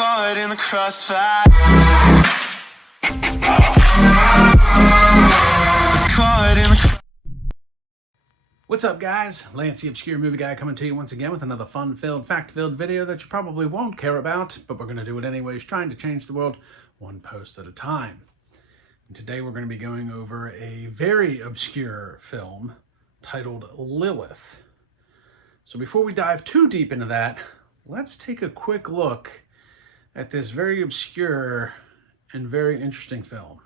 caught in the crossfire. Caught in the... What's up, guys? Lance the Obscure Movie Guy coming to you once again with another fun-filled, fact-filled video that you probably won't care about, but we're going to do it anyways, trying to change the world one post at a time. And today we're going to be going over a very obscure film titled Lilith. So before we dive too deep into that, let's take a quick look at this very obscure and very interesting film.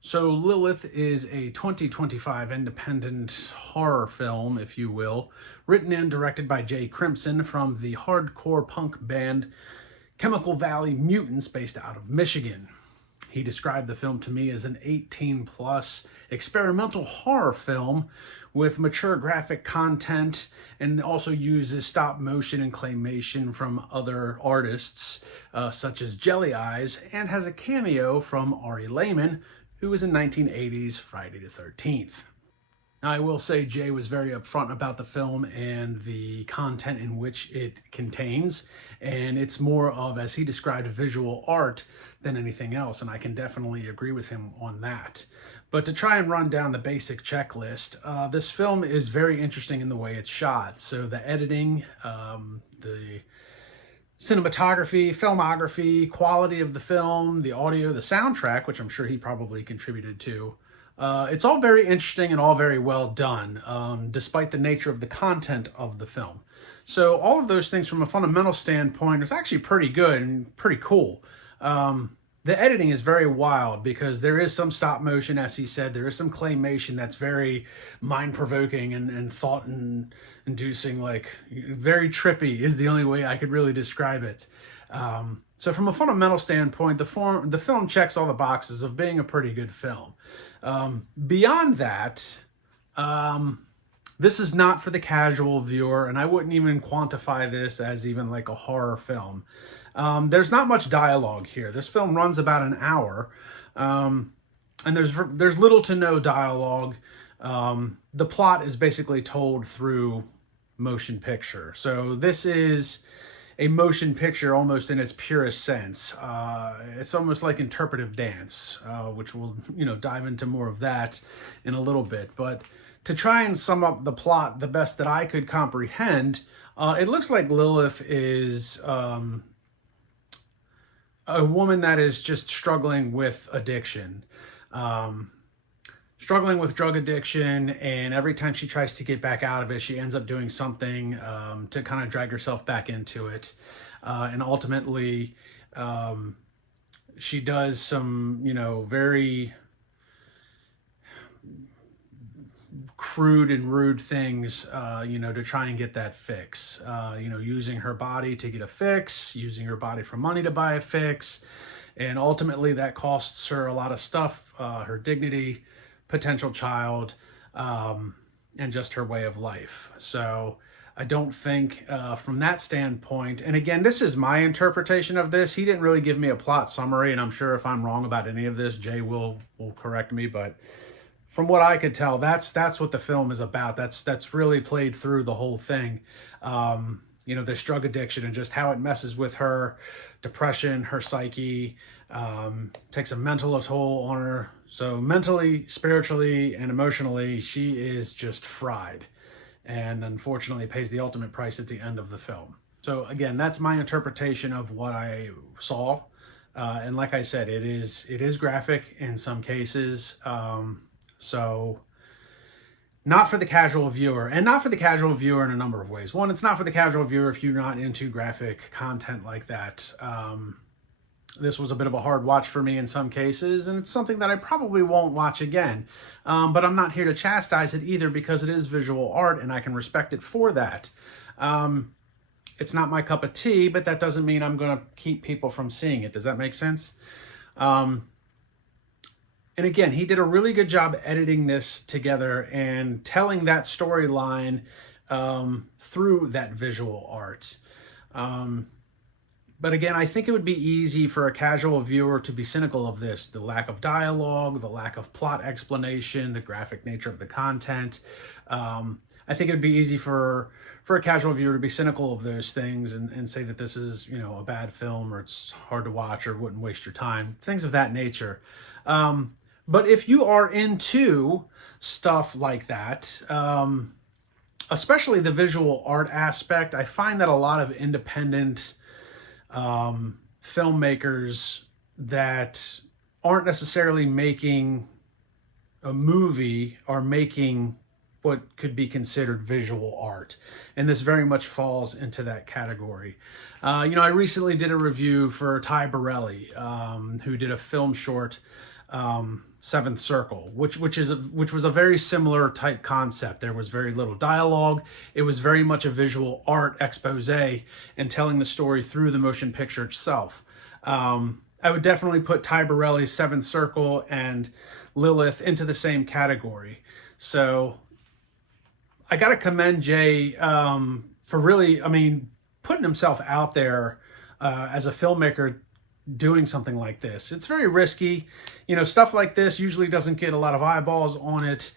So Lilith is a 2025 independent horror film, if you will, written and directed by Jay Crimson from the hardcore punk band Chemical Valley Mutants based out of Michigan. He described the film to me as an 18-plus experimental horror film with mature graphic content, and also uses stop motion and claymation from other artists such as Jelly Eyes, and has a cameo from Ari Lehman, who was in 1980's Friday the 13th. Now, I will say Jay was very upfront about the film and the content in which it contains, and it's more of, as he described, visual art than anything else, and I can definitely agree with him on that. But to try and run down the basic checklist, this film is very interesting in the way it's shot. So the editing, the cinematography, filmography, quality of the film, the audio, the soundtrack, which I'm sure he probably contributed to. It's all very interesting and all very well done, despite the nature of the content of the film. So all of those things from a fundamental standpoint is actually pretty good and pretty cool. The editing is very wild because there is some stop motion, as he said. There is some claymation that's very mind-provoking and thought-inducing, like very trippy is the only way I could really describe it. So from a fundamental standpoint, the film checks all the boxes of being a pretty good film. Beyond that, this is not for the casual viewer, and I wouldn't even quantify this as even like a horror film. There's not much dialogue here. This film runs about an hour, and there's little to no dialogue. The plot is basically told through motion picture. So this is a motion picture almost in its purest sense. It's almost like interpretive dance, which we'll dive into more of that in a little bit. But to try and sum up the plot the best that I could comprehend, it looks like Lilith is a woman that is just struggling with addiction. Struggling with drug addiction, and every time she tries to get back out of it, she ends up doing something to kind of drag herself back into it. And ultimately, she does some, very crude and rude things, to try and get that fix. Using her body to get a fix, using her body for money to buy a fix. And ultimately, that costs her a lot of stuff, her dignity, potential child, and just her way of life. So I don't think from that standpoint, and again, this is my interpretation of this. He didn't really give me a plot summary, and I'm sure if I'm wrong about any of this, Jay will correct me, but from what I could tell, that's what the film is about. That's really played through the whole thing. This drug addiction and just how it messes with her depression, her psyche, takes a mental toll on her, So mentally, spiritually, and emotionally, she is just fried, and unfortunately pays the ultimate price at the end of the film. So again, that's my interpretation of what I saw. And like I said, it is graphic in some cases. So not for the casual viewer, and not for the casual viewer in a number of ways. One, it's not for the casual viewer if you're not into graphic content like that. This was a bit of a hard watch for me in some cases, and it's something that I probably won't watch again. But I'm not here to chastise it either, because it is visual art and I can respect it for that. It's not my cup of tea, but that doesn't mean I'm going to keep people from seeing it. Does that make sense? And again, he did a really good job editing this together and telling that storyline through that visual art. But again, I think it would be easy for a casual viewer to be cynical of this. The lack of dialogue, the lack of plot explanation, the graphic nature of the content. I think it would be easy for a casual viewer to be cynical of those things and say that this is, you know, a bad film, or it's hard to watch, or wouldn't waste your time. Things of that nature. But if you are into stuff like that, especially the visual art aspect, I find that a lot of independent filmmakers that aren't necessarily making a movie are making what could be considered visual art, and this very much falls into that category. You know, I recently did a review for Ty Borelli, who did a film short, Seventh Circle, which was a very similar type concept. There was very little dialogue. It was very much a visual art expose and telling the story through the motion picture itself. I would definitely put Ty Borelli's Seventh Circle and Lilith into the same category. So I got to commend Jay for really, I mean, putting himself out there as a filmmaker doing something like this. It's very risky. You know, stuff like this usually doesn't get a lot of eyeballs on it.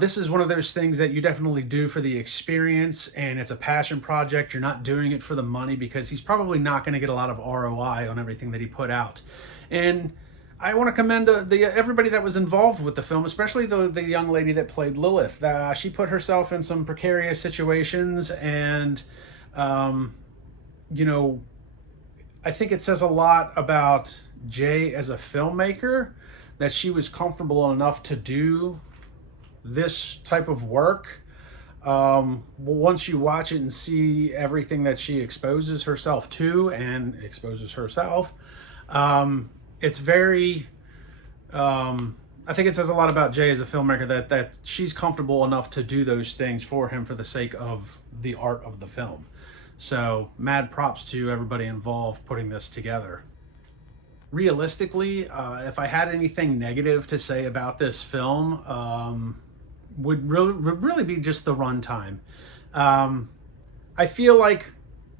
This is one of those things that you definitely do for the experience, and it's a passion project. You're not doing it for the money, because he's probably not going to get a lot of ROI on everything that he put out. And I want to commend everybody that was involved with the film, especially the young lady that played Lilith. She put herself in some precarious situations, and you know, I think it says a lot about Jay as a filmmaker that she was comfortable enough to do this type of work. Once you watch it and see everything that she exposes herself to and exposes herself, it's very, I think it says a lot about Jay as a filmmaker that she's comfortable enough to do those things for him for the sake of the art of the film. So mad props to everybody involved putting this together. Realistically, if I had anything negative to say about this film, would really be just the runtime. I feel like,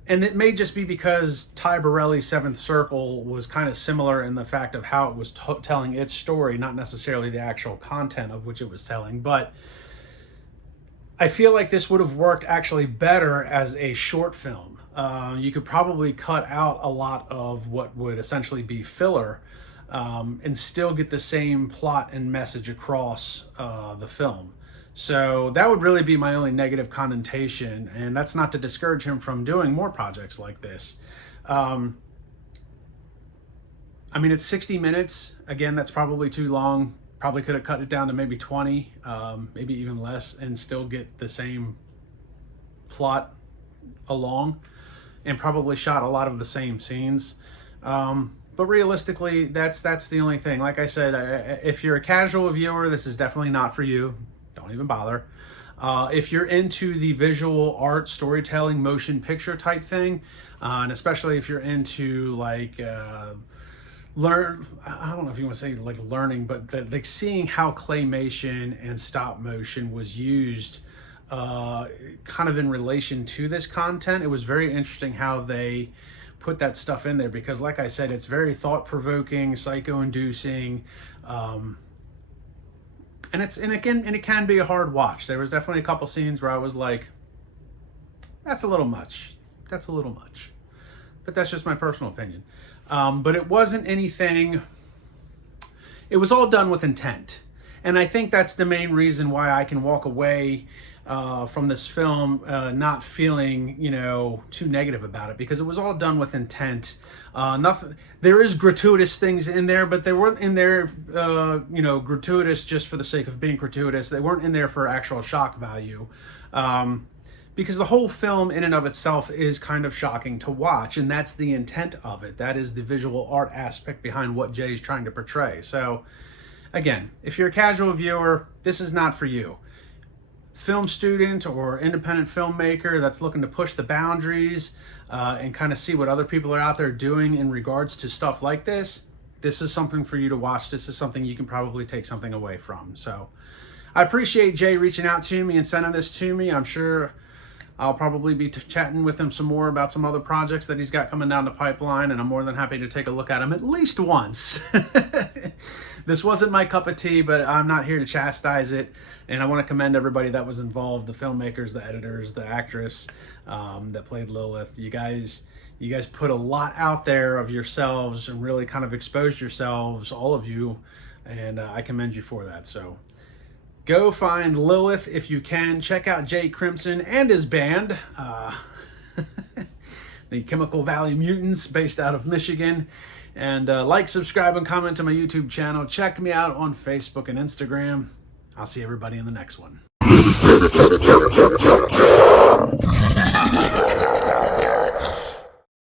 and it may just be because Ty Borelli's Seventh Circle was kind of similar in the fact of how it was telling its story, not necessarily the actual content of which it was telling, but I feel like this would have worked actually better as a short film. You could probably cut out a lot of what would essentially be filler and still get the same plot and message across the film. So that would really be my only negative connotation, and that's not to discourage him from doing more projects like this. I mean, it's 60 minutes. Again, that's probably too long. Probably could have cut it down to maybe 20, maybe even less, and still get the same plot along, and probably shot a lot of the same scenes. But realistically, that's the only thing. Like I said, if you're a casual viewer, this is definitely not for you. Don't even bother. If you're into the visual art, storytelling, motion picture type thing, and especially if you're into like I don't know if you want to say like learning, but like seeing how claymation and stop motion was used kind of in relation to this content. It was very interesting how they put that stuff in there, because like I said, it's very thought-provoking, psycho-inducing, and it can be a hard watch. There was definitely a couple scenes where I was like, that's a little much. That's a little much. But that's just my personal opinion. But it wasn't anything it was all done with intent. And I think that's the main reason why I can walk away from this film not feeling, too negative about it, because it was all done with intent. Nothing. There is gratuitous things in there, but they weren't in there, gratuitous just for the sake of being gratuitous. They weren't in there for actual shock value. Because the whole film in and of itself is kind of shocking to watch, and that's the intent of it. That is the visual art aspect behind what Jay is trying to portray. So, again, if you're a casual viewer, this is not for you. Film student or independent filmmaker that's looking to push the boundaries and kind of see what other people are out there doing in regards to stuff like this, this is something for you to watch. This is something you can probably take something away from. So, I appreciate Jay reaching out to me and sending this to me. I'm sure I'll probably be chatting with him some more about some other projects that he's got coming down the pipeline, and I'm more than happy to take a look at him at least once. This wasn't my cup of tea, but I'm not here to chastise it, and I want to commend everybody that was involved, the filmmakers, the editors, the actress that played Lilith. You guys put a lot out there of yourselves and really kind of exposed yourselves, all of you, and I commend you for that. So go find Lilith if you can. Check out Jay Crimson and his band, the Chemical Valley Mutants, based out of Michigan. And like, subscribe, and comment to my YouTube channel. Check me out on Facebook and Instagram. I'll see everybody in the next one.